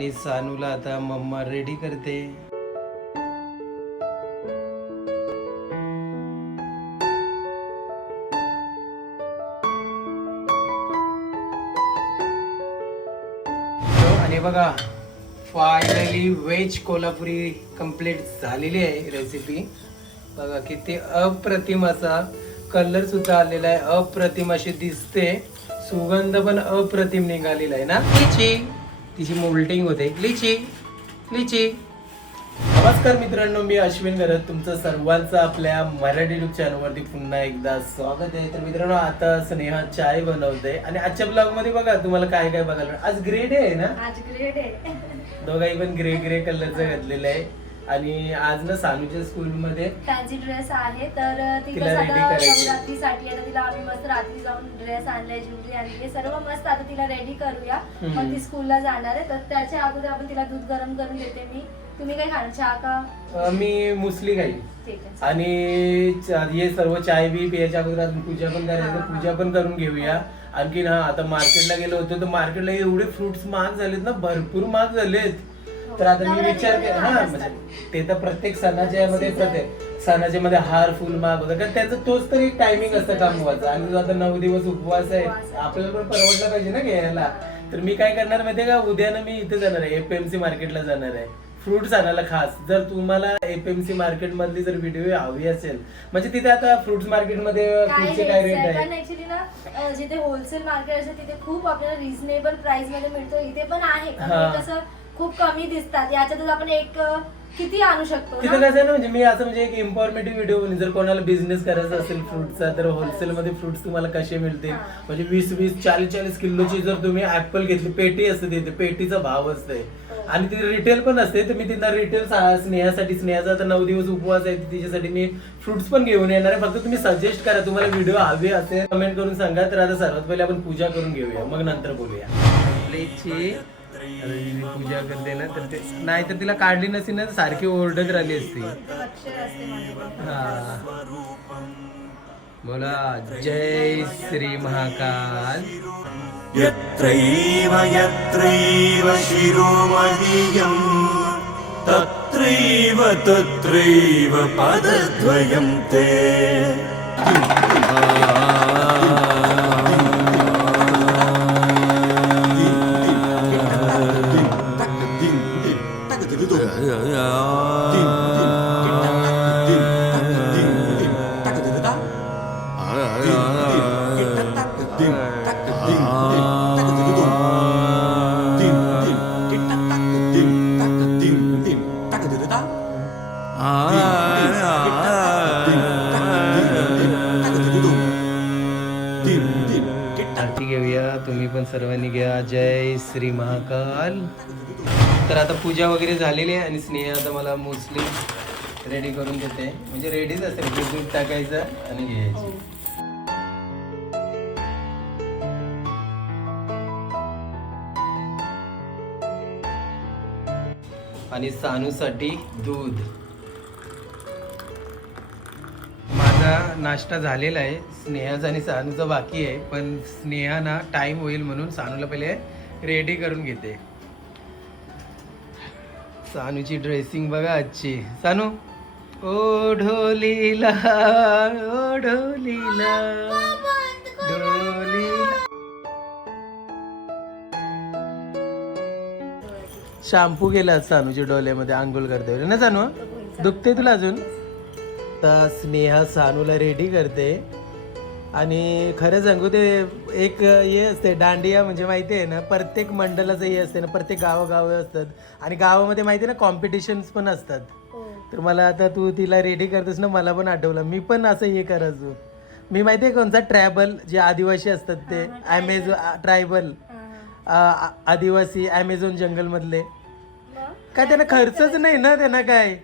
आणि सानूला आता mamma ready करते. आणि बघा फायनली व्हेज कोल्हापुरी कंप्लीट झालेली आहे रेसिपी बघा किती अप्रतिम असा कलर सुद्धा आलेला आहे. अप्रतिम अशी दिसते. सुगंध पण अप्रतिम निघालेला आहे ना? तिची तिची मोल्टिंग होते. लिची लिची. नमस्कार मित्रांनो मी अश्विन गरत तुमचं सर्वांचं आपल्या मराठी युट्यूब चॅनलवरती पुन्हा एकदा स्वागत आहे. तर मित्रांनो आता स्नेहा चाय बनवते. आणि आजच्या ब्लॉगमध्ये बघा तुम्हाला काय काय बघायला. आज ग्रे डे आहे ना? ग्रेड दोघाही पण ग्रे ग्रे कलरचं घातलेलं आहे. आणि आज ना सानूच्या स्कूल मध्ये फॅन्सी ड्रेस आहे तर ती तिला ready आता करायची. नवरात्रीसाठी आता तिला आम्ही मस्त रात्री जाऊन ड्रेस आणलाय ज्वेलरी आणली सर्व मस्त आता तिला रेडी करूया. हम्म. मग ती स्कूलला जाणार आहे. तर त्याच्या अगोदर आपण तिला दूध गरम करून देते मी. तुम्ही काय खाणार? चहा का? अं, मी मुसली खाई ठीक आहे आणि च- हे सर्व चाय बी पियाच्या अगोदर अजून पूजा पण करायची हा, हा. पूजा पण करून घेऊया. आणखी ना आता मार्केटला गेलो होतो तर मार्केटला एवढे फ्रुट्स महाग झालेत ना भरपूर महाग झालेत. तर आता मी विचार केला हा. म्हणजे ते तर प्रत्येक सणाच्या मध्ये. प्रत्येक सणाच्या मध्ये हार फुल महाग होतं कारण त्याचं तोच तर टायमिंग असतं कामवाचा आणि जो आता नऊ दिवस उपवास आहे. आपल्याला पण परवडलं पाहिजे ना घ्यायला तर मी काय करणार माहितीये का उद्या ना मी इथे जाणार आहे एपीएमसी मार्केटला जाणार आहे फ्रुट्स आणायला खास जर तुम्हाला एपीएमसी मार्केट मधली जर व्हिडिओ हवी असेल म्हणजे तिथे आता फ्रुट्स मार्केटमध्ये फ्रुटचे काय रेट आहे कारण आहे ऍक्च्युली ना अं, जिथे होलसेल मार्केट असते तिथे खूप आपल्याला रिझनेबल प्राइसमध्ये मिळतो इथे पण आहे पण हा. हे कसं खूप कमी दिसतात. याच्यातच आपण एक किती आणू शकतो तिथं ना? कसं आहे ना म्हणजे मी असं म्हणजे एक इन्फॉर्मेटिव्ह व्हिडिओ बनवून जर कोणाला बिझनेस करायचा असेल फ्रुटचा तर होलसेल मध्ये फ्रुट्स तुम्हाला कसे मिळतील. म्हणजे वीस वीस चाळीस चाळीस किलोची जर तुम्ही ऍपल घेतली पेटी असते तिथे पेटीचा भाव असते. हो. आणि ती रिटेल पण असते तर मी तिथं रिटेल स्नेहासाठी स्नेहाचा आता नऊ दिवस उपवास आहे तिच्यासाठी मी फ्रुट्स पण घेऊन येणार आहे. फक्त तुम्ही सजेस्ट करा तुम्हाला व्हिडिओ हवे असेल कमेंट करून सांगा. तर आता सर्वात पहिले आपण पूजा करून घेऊया. मग नंतर बोलूया. आपल्याची पूजा करते ना तर ते नाही तर तिला काढली नसती ना तर सारखी ओरडत राहिली असती. हा. बोला जय श्री महाकाल. यत्रैव यत्रैव शिरोमणीयम्. तत्रैव तत्रैव पदद्वयं ते। पूजा वगैरे झालेली आहे आणि स्नेहा आता मला मोस्टली रेडी करून देते. म्हणजे रेडीच असेल दूध टाकायचं आणि घ्यायचं. हो. आणि सानूसाठी दूध. माझा नाश्ता झालेला आहे. स्नेहाचा आणि सानूचा बाकी आहे. पण स्नेहा ना टाइम होईल म्हणून सानूला पहिले रेडी करून घेते. सानूची ड्रेसिंग बघा आजची. सानू? ओ ढोलीला ओ ढोलीला ढोलीला शॅम्पू केला सानूच्या डोल्यामध्ये आंघोळ करते ना सानू? दुखते तुला अजून? तर स्नेहा सानूला रेडी करते. आणि खरं सांगू ते एक हे असते दांडिया म्हणजे माहिती आहे ना प्रत्येक मंडळाचं हे असते ना प्रत्येक गावोगावं असतात. आणि गावामध्ये माहिती आहे ना कॉम्पिटिशन्स पण असतात. हो. तर मला आता तू तिला रेडी करतेस ना मला पण आठवलं. मी पण असं हे करायचो मी माहिती आहे कोणता ट्रॅबल जे आदिवासी असतात ते. Amazon tribal. आदिवासी ॲमेझॉन जंगलमधले? काय त्यांना खर्चच नाही ना त्यांना काय?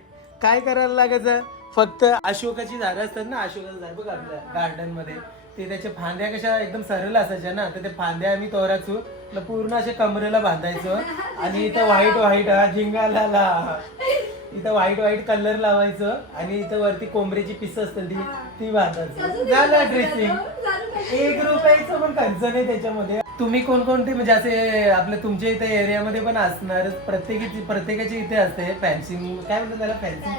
काय करायला लागायचं? फक्त अशोकाची झाडं असतात ना अशोकाचं झाड बघ आपल्या गार्डनमध्ये. ते त्याच्या फांद्या कशा एकदम सरळ असायच्या ना तर ते फांद्या आम्ही तोराचो पूर्ण असे कमरेला बांधायचो. आणि इथं व्हाईट व्हाईट हा झिंगाला इथं व्हाईट व्हाईट कलर लावायचं आणि इथं वरती कोंबड्याची पिस असतात ती ती बांधायचं. झालं ड्रेसिंग एक रुपयाचं पण खर्च नाही त्याच्यामध्ये. तुम्ही कोणकोणते म्हणजे असे आपल्या तुमच्या इथे एरियामध्ये पण असणार प्रत्येकी प्रत्येकाची इथे असते फॅन्सी काय म्हणतात त्याला? Fancy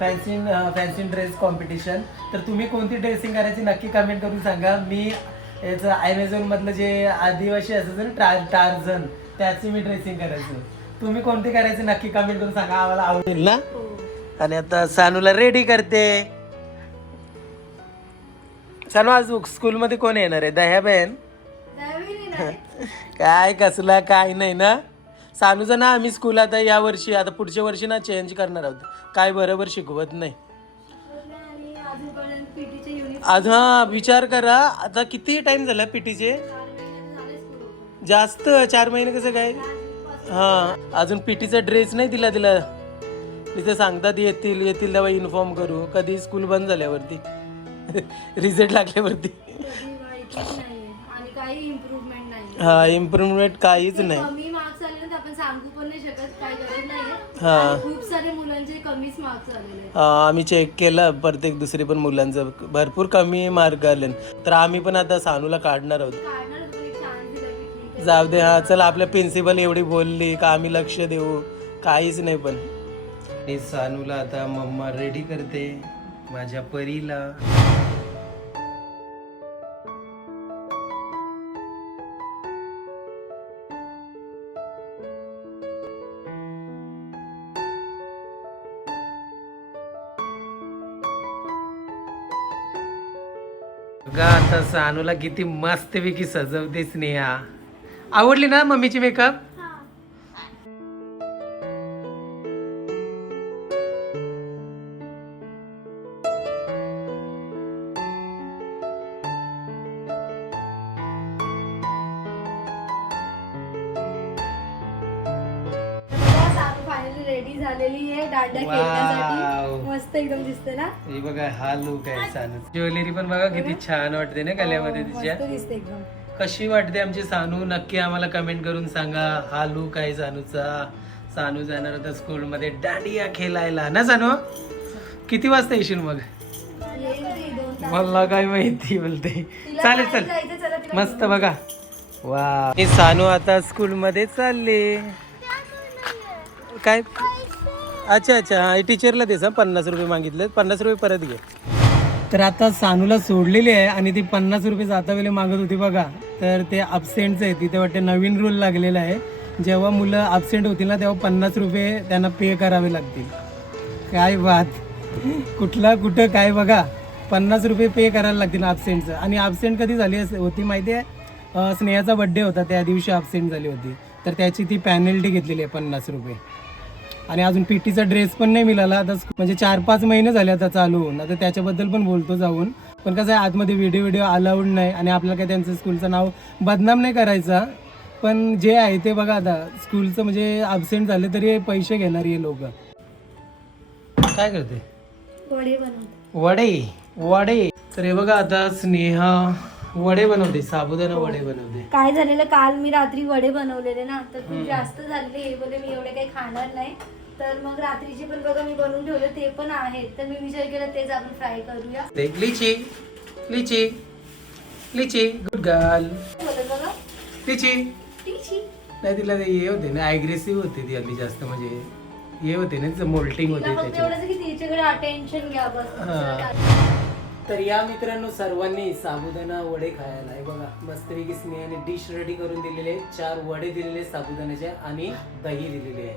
fancy dress fancy dress competition तर तुम्ही कोणती ड्रेसिंग करायची नक्की कमेंट करून सांगा. मी याचं ॲमेझॉन मधलं जे आदिवासी असायचं ना टार टार्झन त्याची मी ड्रेसिंग करायचो. तुम्ही कोणती करायची नक्की कमेंट करून सांगा. आम्हाला आवडेल ना? हो. आणि आता सानूला रेडी करते. सानू आज स्कूलमध्ये कोण येणार आहे? दह्या बहीण? नवीन आहे ना काय कसला काय नाही ना? सानूचं ना आम्ही स्कूल आता या वर्षी आता पुढच्या वर्षी ना चेंज करणार आहोत. काय बरोबर शिकवत नाही. आज हा विचार करा. आता किती टाइम झाला पीटीचे जास्त चार महिने कसं काय? हा अजून पीटीचा ड्रेस नाही दिला तिला. तिथे सांगतात येतील येतील तेव्हा इन्फॉर्म करू. कधी स्कूल बंद झाल्यावरती. रिझल्ट लागल्यावरती. नाही हा इम्प्रुव्हमेंट काहीच नाही. कमी मार्क्स आले ना तर आपण सांगू पण नाही शकत काय गरज नाहीये. हा. खूप सारे मुलांचे कमीच मार्क्स आलेले आहेत. हा, आम्ही चेक केलं प्रत्येक दुसरी पण मुलांचं भरपूर कमी मार्क आले. तर आम्ही पण आता सानूला काढणार आहोत. काढणार होतो पण एक चान्स दिला की ठीक आहे. जाऊ दे हा चल आपल्या प्रिन्सिपल एवढी बोलली का आम्ही लक्ष देऊ? काहीच नाही पण. सानूला आता मम्मा रेडी करते माझ्या परीला. तर सानूला किती मस्तपैकी सजवते स्नेहा. आवडली ना मम्मीची मेकअप मस्त एकदम दिसते ना? हे बघा हा लुक आहे सानू ज्वेलरी पण बघा किती छान वाटते ना गल्यामध्ये हो, तिच्या. मस्त दिसते एकदम. कशी वाटते आमची सानू? नक्की आम्हाला कमेंट करून सांगा. हा लुक आहे सानूचा. सानू जाणार होता स्कूलमध्ये दांडिया खेळायला. ना सानू? किती वाजता येशील मग? येईल ती दोन तास. मला काय माहिती बोलते. तिला चालेल बाहेर चल जायचं, चला तिला मस्त घेऊन. बघा. वा. हे सानू आता स्कूल मध्ये चालले. काय? अच्छा अच्छा. हा टीचरला देस हा पन्नास रुपये मागितले. पन्नास रुपये परत घे. तर आता सानूला सोडलेली आहे आणि ती पन्नास रुपये जाता वेळी मागत होती बघा. तर ते अबसेंटचं आहे. तिथे वाटते नवीन रूल लागलेला आहे. जेव्हा मुलं अबसेंट होतील ना तेव्हा पन्नास रुपये त्यांना पे करावे लागतील. काय बात. कुठला कुठं काय बघा. पन्नास रुपये पे करायला लागतील अबसेंटचं आणि अबसेंट कधी झाली होती माहिती आहे? स्नेहाचा बड्डे होता. त्या दिवशी अबसेंट झाली होती. तर त्याची ती पॅनल्टी घेतलेली आहे पन्नास रुपये. आणि अजून पीटीचा ड्रेस पण नाही मिळाला. आता म्हणजे चार पाच महिने झाले आता चालू होऊन. आता त्याच्याबद्दल पण बोलतो जाऊन. पण कसं आहे आतमध्ये व्हिडिओ व्हिडिओ अलाउड नाही आणि आपल्याला काय त्यांचं स्कूलचं नाव बदनाम नाही करायचा. पण जे आहे ते बघा आता स्कूलचं म्हणजे अबसेंट झाले तरी पैसे घेणार हे लोक. काय करते? वडे वडे. तर हे बघा आता स्नेहा वडे बनवते साबुदाणा वडे बनवते. काय झालेलं काल मी रात्री वडे बनवलेले ना तर खूप जास्त झालेले हे बोले मी एवढे काही खाणार नाही. तर मग रात्रीचे पण बघा मी बनवून ठेवले ते पण आहेत. तर मी विचार केला तेच आपण फ्राय करूया. ते लिची लिची लिची गुड गर्ल बोलत बघा. लिची. टीची नाही तिला ते हे होते ना ॲग्रेसिव्ह होते ती अगदी जास्त म्हणजे हे होते ना मोल्टिंग होते तिला फक्त त्याची एवढंच की तिच्याकडे अटेन्शन घ्या बस. हा. तर या मित्रांनो सर्वांनी साबुदाणा वडे खायला. आहे बघा मस्तपैकी स्नेहाने डिश रेडी करून दिलेले आहे. चार वडे दिलेले आहेत साबुदाण्याचे आणि दही दिलेले आहे.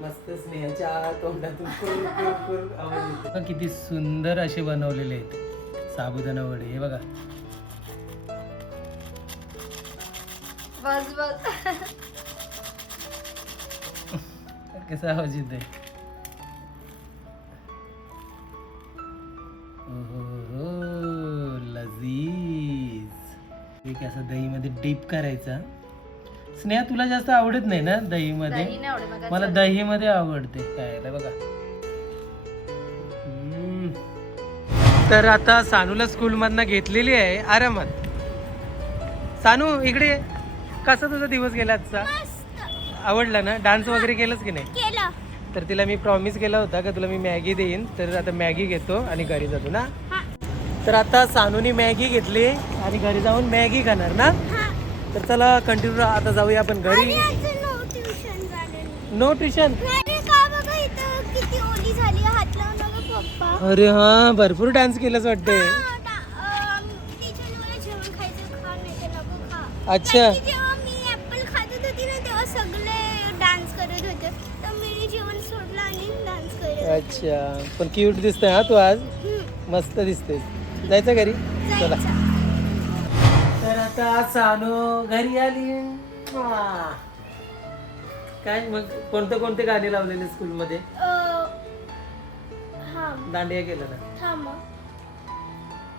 मस्त स्नेहाच्या तोंडातून कुर कुर कुर आवाज येतो. बघा किती सुंदर असे बनवलेले आहेत साबुदाणा वडे. हे बघा. बस बस. कसा आवाज येतोय? लजीज एक असं दही मध्ये डीप करायचा. स्नेहा तुला जास्त आवडत नाही ना दही मध्ये दही नाही आवडत मला मला दही मध्ये आवडते. खायला बघा. हम्म. तर आता सानूला स्कूल मधनं घेतलेली आहे आरामात. सानू इकडे ये. कसा तुझा दिवस गेला आजचा? आवडला ना? डान्स वगैरे केलंच की नाही? केलं. तर तिला मी प्रॉमिस केला होता का तुला मी मॅगी देईन. तर आता मॅगी घेतो आणि घरी जातो ना? तर आता सानूनी मॅगी घेतली आणि घरी जाऊन मॅगी खाणार ना? तर चला कंटिन्यू आता जाऊया आपण घरी. नो ट्युशन अरे हा भरपूर डान्स केलाच वाटते अच्छा. अच्छा. पण क्यूट दिसतंय हा तू आज. मस्त दिसतेस. जायचं घरी? चला. तर आता सानू घरी आली. वा. काय मग कोणते कोणते गाणे लावलेले स्कूलमध्ये? हा दांडिया केला ना.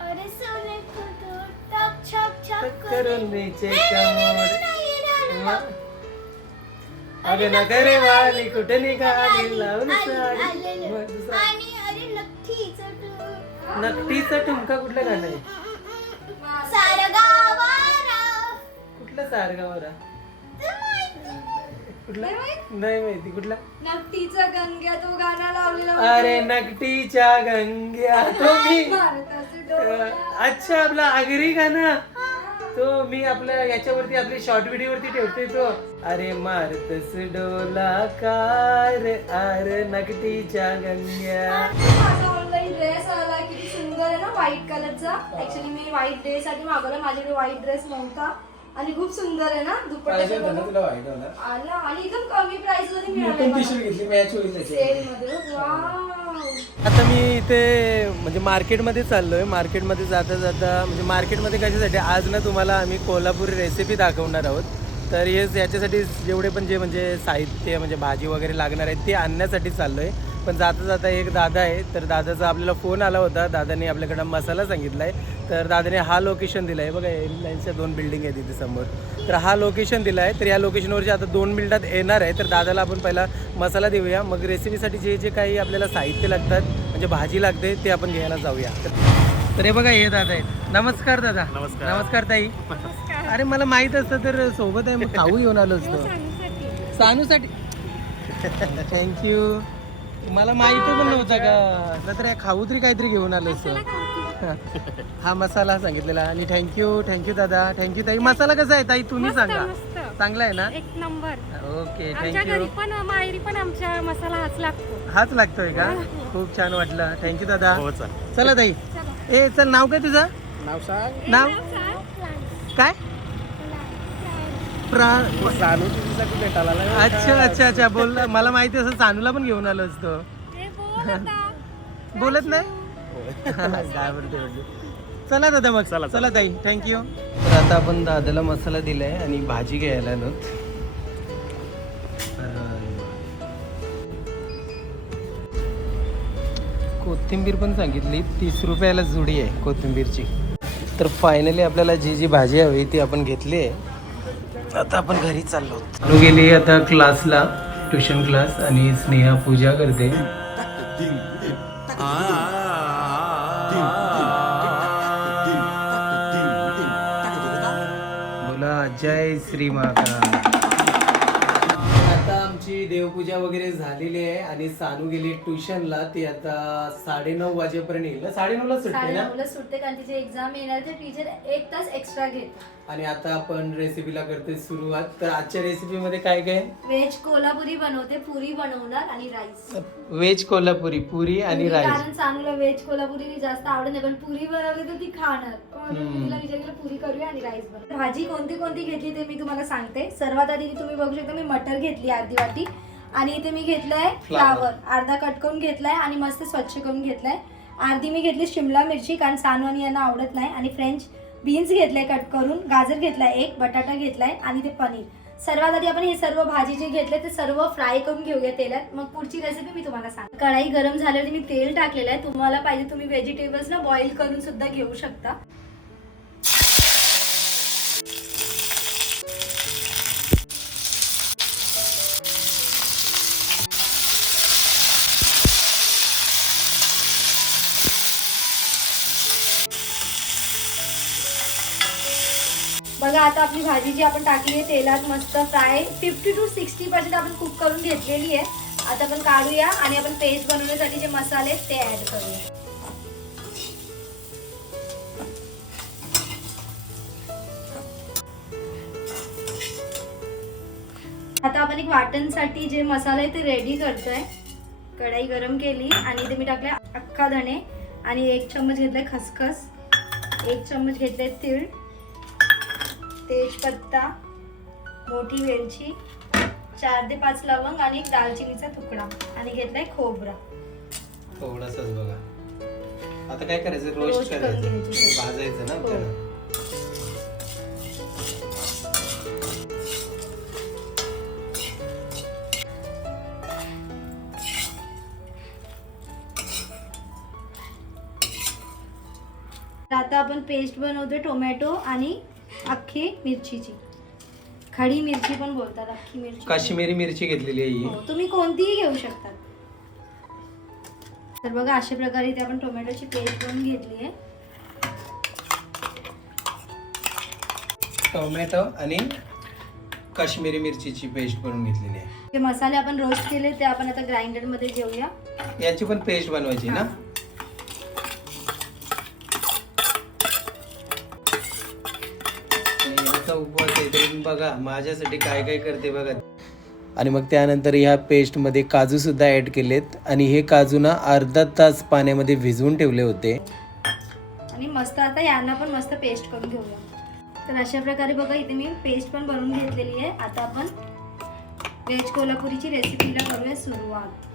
अरे सोने कुठं टक छक छक करून नीचे नाही, नाही, नाही, नाही, कमर नाही, नाही, नाही. अगे नका रे वाली कुठे निघाली लावून आली, साडी. नक्कीच ठुमका कुठलं गाणं आहे? सारगावारा. कुठलं सारगावर. कुठलं? नाही माहिती. कुठला? नकटीचा गंग्या तो गाणं लावलेला अरे नकटीच्या गंग्या. तो मी भारताचे डोळे. अच्छा आपला आगरी गाणं. तो मी आपल्या याच्यावरती आपली शॉर्ट व्हिडिओ वरती ठेवते तो. अरे मारतस डोला कार आर नकटीच्या गंग्या. माझा ड्रेस आला किती सुंदर आहे ना व्हाईट कलरचा ऍक्च्युली मी व्हाईट ड्रेस साठी मागवला माझ्याकडे व्हाईट ड्रेस नव्हता. आणि खूप सुंदर आहे ना दुपट्टा आला आणि एकदम कमी प्राइसमध्ये मिळाला सेल मध्ये वाव आता मी इथे म्हणजे मार्केटमध्ये चाललोय. मार्केटमध्ये जाता जाता म्हणजे मार्केटमध्ये कशासाठी? आज ना तुम्हाला आम्ही कोल्हापुरी रेसिपी दाखवणार आहोत. तर हेच याच्यासाठी जेवढे पण जे म्हणजे साहित्य म्हणजे भाजी वगैरे लागणार आहे ते आणण्यासाठी चाललोय. पण जाता जाता एक दादा आहे तर दादाचा आपल्याला फोन आला होता. दादाने आपल्याकडं मसाला सांगितला आहे तर दादाने हा लोकेशन दिलं आहे बघा एअरलाईन्सच्या दोन बिल्डिंग आहे तिथे समोर. तर हा लोकेशन दिला आहे तर या लोकेशनवरची आता दोन मिनिटात येणार आहे. तर दादाला आपण पहिला मसाला देऊया. मग रेसिपीसाठी जे जे काही आपल्याला साहित्य लागतात म्हणजे भाजी लागते ते आपण घ्यायला जाऊया. तर- हे बघा हे दादा आहेत. नमस्कार दादा. नमस्कार. नमस्कार ताई. अरे मला माहीत असतं तर सोबत आहे. मग खाऊ घेऊन आलो असतो. सानूसाठी. थँक्यू मला माहिती पण नव्हतं का? नंतर खाऊ तरी काहीतरी घेऊन आलो असतो हा मसाला सांगितलेला. आणि थँक्यू थँक्यू दादा. थँक्यू ताई. मसाला कसा आहे ताई? तुम्ही सांगा. चांगला आहे ना? एक नंबर. ओके आमच्या थँक्यू घरी पण माहेरी पण आमच्या मसाला हाच लागतो. हाच लागतोय का? खूप छान वाटलं. थँक्यू दादा. हो चला ताई. ए चल नाव काय तुझं? नाव सांग. नाव? काय? प्रा सानू तुझ्यासाठी भेटायला आला. अच्छा अच्छा अच्छा. बोल मला माहिती असं सानूला पण घेऊन आलो असतो. हे बोल आता. बोलत नाही? काय बोलते म्हणजे चला दादा मग. चला, चला. ताई. थँक्यू तर आता आपण दादाला मसाला दिलाय आणि भाजी घ्यायला आलो. कोथिंबीर पण सांगितली. तीस रुपयाला जुडी आहे कोथिंबीरची. तर फायनली आपल्याला जी जी भाजी हवी ती आपण घेतली आहे. आता आपण घरी चाललो चालू गेली आता क्लासला ट्युशन क्लास आणि स्नेहा पूजा करते. बोला जय श्री महाकाल आमची देवपूजा वगैरे झालेली आहे आणि सानू गेली ट्युशनला. ती आता साडेनऊ वाजेपर्यंत येईल ना? साडेनऊला सुटते ना? साडेनऊला सुटते कारण तिचे एक्झाम येणार तर टीचर एक तास एक्स्ट्रा घेत. आणि आता आपण रेसिपीला करतोय सुरुवात. तर आजच्या रेसिपीमध्ये काय काय व्हेज कोल्हापुरी बनवते पुरी बनवणार आणि राईस व्हेज कोल्हापुरी पुरी आणि राईस कारण चांगलं व्हेज कोल्हापुरी जास्त आवडत नाही पण पुरी बनवली तर ती खाणार. म्हणून मी तिला विचार केला पुरी करूया आणि राईस बनव. भाजी कोणती कोणती घेतली ते मी तुम्हाला सांगते. सर्वात आधी तुम्ही बघू शकता मी मटर घेतली अर्धी वाटी. आणि इथे मी घेतलंय फ्लावर अर्धा कट करून घेतलाय आणि मस्त स्वच्छ करून घेतलाय. अर्धी मी घेतली शिमला मिरची कारण सानू आणि यांना आवडत नाही. आणि फ्रेंच बीन्स घेतले कट करून. गाजर घेतलाय एक बटाटा घेतलाय आणि ते पनीर. सर्वात आधी आपण हे सर्व भाजी जे घेतले ते सर्व फ्राय करून घेऊया तेलात. मग पुढची रेसिपी मी तुम्हाला सांग कढाई गरम झाल्यावरती मी तेल टाकलेलं आहे. तुम्हाला पाहिजे तुम्ही व्हेजिटेबल्स ना बॉईल करून सुद्धा घेऊ शकता. आता आपली भाजी जी आपण टाकली आहे तेलात मस्त fry fifty to sixty percent आपण कुक करून घेतलेली आहे. आता आपण काढूया आणि आपण पेस्ट बनवण्यासाठी जे मसाले आहेत ते ॲड करूया. आता आपण एक वाटणसाठी जे मसाले ते रेडी करतोय. कढाई गरम केली आणि ते मी टाकले अख्खा धणे आणि एक चम्मच घेतलाय खसखस. एक चम्मच घेतलाय तीळ. तेजपत्ता मोठी वेलची चार ते पाच लवंग आणि एक दालचिनीचा तुकडा. आणि घेतलाय खोबरा. थोडासाच बघा. आता काय करायचं? रोस्ट रोस्ट करून करायचं. घ्यायचं. भाजायचं ना हो. आपल्याला आता आपण पेस्ट बनवतोय टोमॅटो आणि अख्खी मिरचीची. खडी मिरची पण बोलतात अख्खी मिरची. काश्मीरी मिरची घेतलेली आहे ही. हो, तुम्ही कोणतीही घेऊ शकतात तर बघा अशा प्रकारे इथे आपण टोमॅटोची पेस्ट बनवून घेतली आहे. टोमॅटो आणि काश्मीरी मिरचीची पेस्ट बनवून घेतलेली आहे. जे मसाले आपण रोस्ट केले ते आपण आता ग्राइंडरमध्ये घेऊया. याची पण पेस्ट बनवायची ना आणि याचा बघा माझ्यासाठी काय काय करते बघा. आणि मग त्यानंतर ह्या पेस्टमध्ये काजू सुद्धा ऍड केलेत. आणि हे काजू ना अर्धा तास पाण्यामध्ये भिजवून ठेवले होते. आणि मस्त आता यांना पण मस्त पेस्ट करून घेऊया. तर अशा प्रकारे बघा इथे मी पेस्ट पण बनवून घेतलेली आहे. आता आपण व्हेज कोल्हापुरीची रेसिपीला करूया सुरुवात.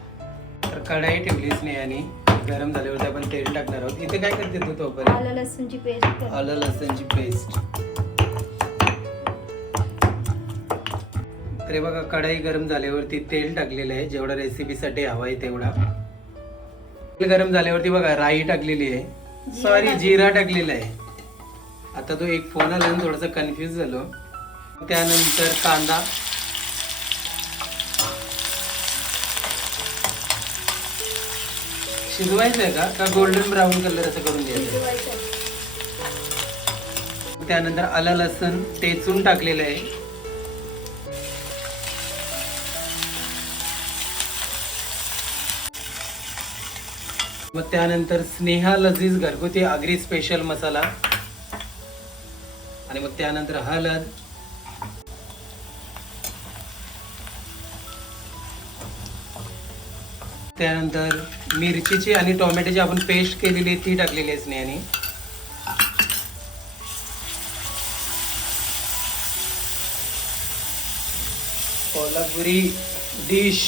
तर कढाई ठेवलीच नाही आणि गरम झाल्यावरती आपण तेल टाकणार आहोत. इथे काय करते तू तोपर्यंत? आलं लसूणची पेस्ट आलं लसणची पेस्ट तर बघा कढाई गरम झाल्यावरती तेल टाकलेलं आहे. जेवढा रेसिपीसाठी हवा आहे तेवढा. तेल गरम झाल्यावरती बघा राई टाकलेली आहे. सॉरी जिरा टाकलेला आहे. आता तो एक फोन आला आणि थोडासा कन्फ्युज झालो. त्यानंतर कांदा. शिजवायचं आहे का? का गोल्डन ब्राऊन कलर असं करून घ्यायचं त्यानंतर आलं लसण टेचून टाकलेलं आहे. मग त्यानंतर स्नेहा लजीज घरगुती आगरी स्पेशल मसाला. आणि मग त्यानंतर हळद त्यानंतर मिरचीची आणि टोमॅटोची आपण पेस्ट केलेली ती टाकलेली आहे स्नेहाने. कोल्हापुरी डिश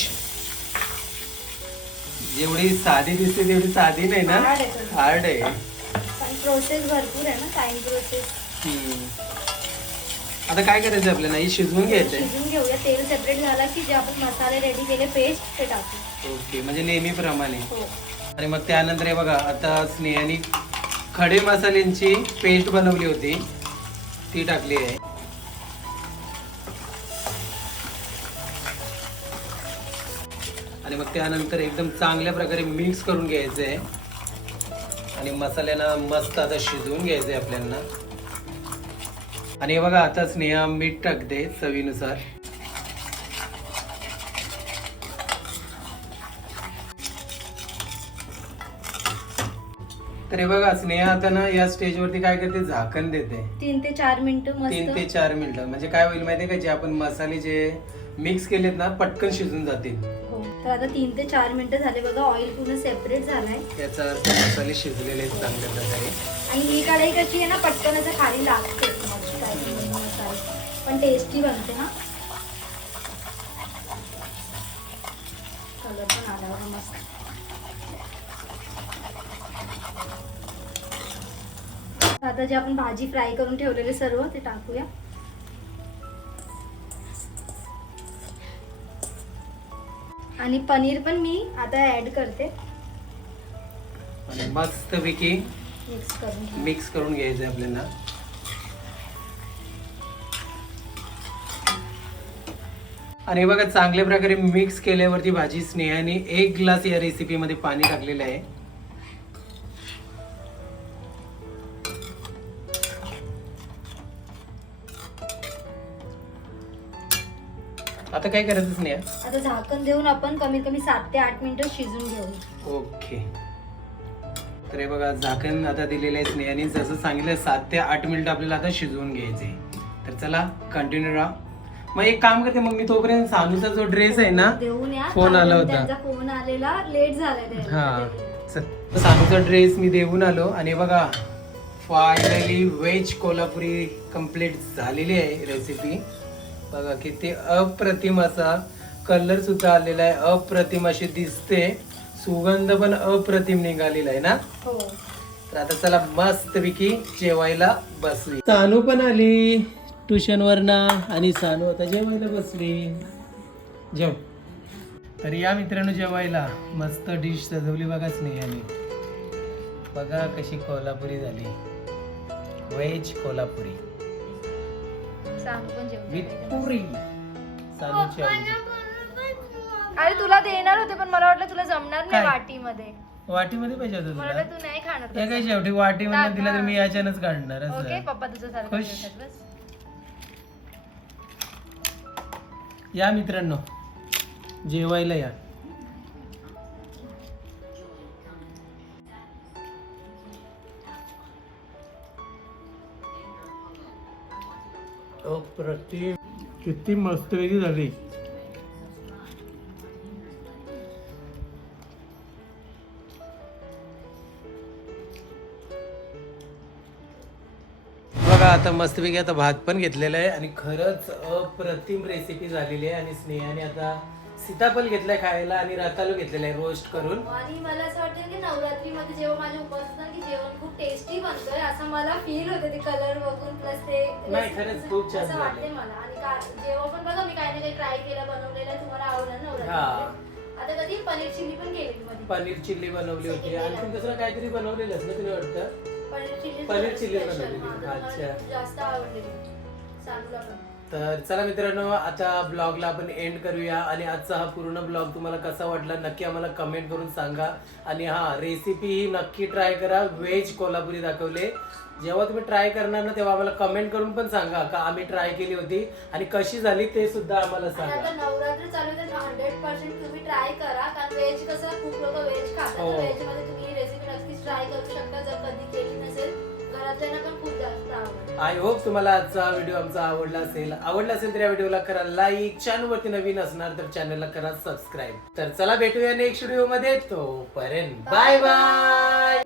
जेवढी साधी दिसते तेवढी साधी नाही ना? Hard आहे थोडी. हार्ड आहे. पण प्रोसेस भरपूर आहे ना टाइम प्रोसेस हम्म. आता काय करायचं आपल्याला? ही शिजवून घ्यायचंय. शिजून घेऊया. तेल सेपरेट झाला की जे आपण मसाले रेडी केले पेस्ट ते टाकू. ओके म्हणजे नेहमीप्रमाणे. हो. आणि मग त्यानंतर हे बघा आता स्नेहाने खडे मसाल्यांची पेस्ट बनवली होती. ती टाकली आहे. त्यानंतर एकदम चांगल्या प्रकारे मिक्स करून घ्यायचं आहे आणि मसाल्यांना मस्त आता शिजवून घ्यायचं आहे आपल्याला आणि हे बघा आता स्नेहा मीठ टाकते चवीनुसार. तर हे बघा स्नेहा आता ना या स्टेजवरती काय करते? झाकण देते. तीन ते चार मिनिटं तीन ते चार मिनिटं. म्हणजे काय होईल माहितीये का जे आपण मसाले जे मिक्स केलेत ना पटकन शिजून जातील. तर आता तीन ते चार मिनिटं झाले बघा ऑइल पूर्ण सेपरेट झालाय. याचा अर्थ मसाले शिजलेले आहेत चांगल्या प्रकारे. आणि ही कढाई कशी आहे ना पटकन असं खाली लागते. पण टेस्टी बनते ना. कलर पण आला बघा मस्त. आता जे आपण भाजी फ्राय करून ठेवलेले सर्व ते टाकूया. आणि पनीर पण मी आता ऍड करते. आणि मस्तपैकी मिक्स करून घ्या. मिक्स करून घ्यायचं आहे आपल्याला. आणि बघा चांगल्या प्रकारे मिक्स केल्यावरती भाजी स्नेहाने एक ग्लास या रेसिपीमध्ये पाणी टाकलेलं आहे. आता काय करायचं स्नेहा आता झाकण देऊन आपण कमीत कमी सात ते आठ मिनिटं शिजून घेऊ. ओके. तर हे बघा झाकण आता दिलेलं आहे स्नेहाने. जसं सांगितलं सात ते आठ मिनिटं आपल्याला आता शिजवून घ्यायचे तर चला कंटिन्यू राहा. मग एक काम करते मग मी तोपर्यंत सानूचा जो ड्रेस आहे ना देऊन या. फोन आला कारण होता. त्यांचा फोन आलेला लेट. हा. चल. सानूचा ड्रेस मी देऊन आलो. आणि बघा फायनली व्हेज कोल्हापुरी कंप्लीट झालेली आहे रेसिपी बघा किती अप्रतिम असा कलर सुद्धा आलेला आहे. अप्रतिम अशी दिसते. सुगंध पण अप्रतिम निघालेला आहे ना? हो. तर आता चला मस्तपैकी जेवायला बसली सानू पण आली. ट्युशन ना आणि सानू आता जेवायला बसली. जेव. तर या मित्रांनो जेवायला. मस्त डिश सजवली बघा स्नेहाने. बघा कशी कोल्हापुरी झाली. व्हेज कोल्हापुरी. सांग पण विथ. पुरी सानूची आवडीची. अरे तुला देणार होते पण मला वाटलं तुला जमणार काय? नाही वाटीमध्ये वाटीमध्ये पाहिजे होतं मला तुला तू नाही खाणार हे काय. शेवटी वाटीमध्ये दिला तर. मी याच्यानंच काढणार ओके असं पप्पा तुझं सारखं खुश. जेवतात बस. या मित्रांनो जेवायला या अप्रतिम. किती मस्तपैकी झाली. बघा आता मस्तपैकी आता भात पण घेतलेला आहे आणि खरंच अप्रतिम रेसिपी झालेली आहे आणि स्नेहाने आता सीताफळ घेतलाय खायला आणि रतालू घेतलेला आहे रोस्ट करून. आणि मला असं वाटतं की नवरात्रीमध्ये जेव्हा माझे उपवास असतात की जेवण खूप टेस्टी बनतोय असं मला फील होते ते कलर बघून प्लस ते नाही, खरंच खूप छान असं झालंय. वाटते मला आणि का- जेव्हा पण बघा मी काही ना काही ट्राय केलं बनवलेलं तुम्हाला आवडलं ना हा. आता कधी पनीर चिल्ली पण केली मध्ये पनीर चिल्ली बनवली होती आणि दुसरं काहीतरी बनवलेलंच ना तुला वाटतं पनीर चिल्ली पनीर. बनवलेली. तर मला अच्छा. जास्त आवडलेली पण तर चला मित्रांनो आता ब्लॉगला आपण एंड करूया आणि आजचा हा पूर्ण ब्लॉग तुम्हाला कसा वाटला नक्की आम्हाला कमेंट करून सांगा. आणि हा रेसिपी ही नक्की ट्राय करा. व्हेज कोल्हापुरी दाखवले. जेव्हा तुम्ही ट्राय करणार ना तेव्हा आम्हाला कमेंट करून पण सांगा का आम्ही ट्राय केली होती आणि कशी झाली ते सुद्धा आम्हाला सांगा. नवरात्र चालू तर हंड्रेड पर्सेंट तुम्ही ट्राय करा. कारण व्हेज कसं खूप लोक व्हेज खातात. हो. व्हेजमध्ये तुम्ही रेसिपी नक्कीच ट्राय करू शकता. जर कधी केली नसेल आय होप तुम्हाला आजचा व्हिडिओ आमचा आवडला असेल. आवडला असेल तर या व्हिडिओला करा लाईक. चॅनलवरती नवीन असणार तर चॅनलला करा सबस्क्राईब. तर चला भेटूया नेक्स्ट व्हिडिओमध्ये तोपर्यंत बाय बाय